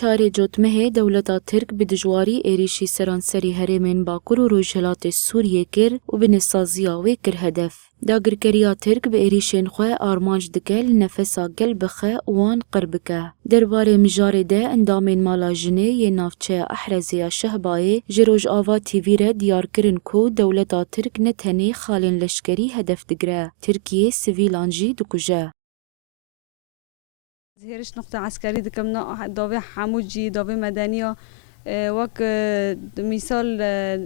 çarê cotmehê dewleta Tirk bi dijwarî êrişî seranserî herêmên Bakur û Rojhilatê Sûriyê kir û bi nesaziya wê kir hedef. Dagirkeriya Tirk bi êrişên xwe armanc dike li nefesa gel bixe û wan qir bike. Derbarê mijarê de endamên mala jinê yê navçeya Ehrezê ya Şehbayê ji Rojava TV re diyar kirin ku dewleta Tirk ne tenê xalên leşkerî hedef digire, Tirkiye sivîlan jî dikuje. هێرش نقطة عسكري دكم داوي حموجي داوي مدنية وك مثال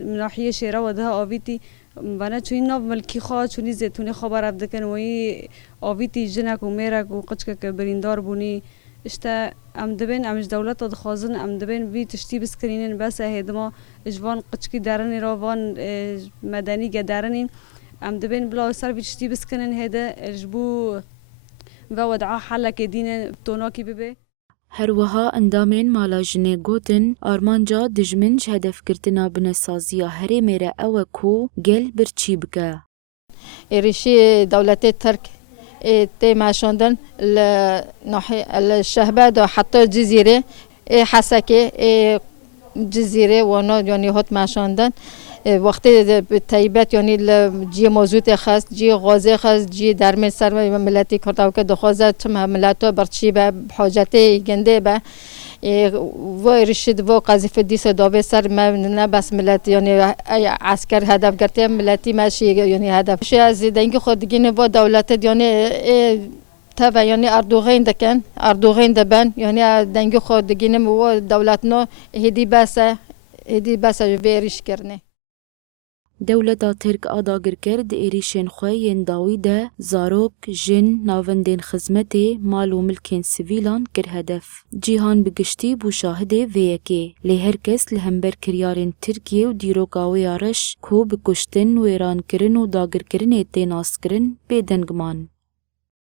من ناحية شيرا ودها آويتي بنا چونی ناو ملکی خواه چونی زیتونی خبر رفت دکن وی آویتی جنک و میرک و قچک که بریندار بونی اشتا ام دبین امش دولت دخوازن ام دبین بی تشتی بسکرینن بس هیدما اجوان قچکی درنی را وان مدنی گدرنین ام دبین بلا سر بی تشتی بسکنن هیده اجبو و وضع حلک دین توناکی ببه. هەروەها ئەندامên mala jinê gotin armanca dijmin ji hedefkirtina binesaziya herêmê re ew e ku gel birçî bike. êrişî dewletê Tirk tê meşandin li Şehbed û heta Cizîrê Hesekê Cizîrê wana yanî hat meşandin wextê bi taybet yanî li ciyê mazûtê xest ciyê gazê xest ciyê dermên ser miletî Kurd dixwaze çima mileto birçî be hacetê gindê be و ارشد و قذیف دیس داوی سر ما نه بس ملت یعنی عسکر هدف گرفته ملتی ماشی یعنی هدف شی از دنگ خود گینه و دولت یعنی تبع یعنی اردوغین دبن یعنی دنگ خود گینه و دولت نو هدی بس ویریش کرنه Dewleta Tirk a dagirker di êrişên xwe yên dawî de zarok, jin, navendên xizmetê, mal û milkên sivîlan kir hedef. Cîhan bi giştî bû şahidê vê yekê. Lê her kes li hember kiryarên Tirkiye û dîroka wê ya reş ku bi kuştin, wêrankirin û dagirkirinê tê naskirin bêdeng man.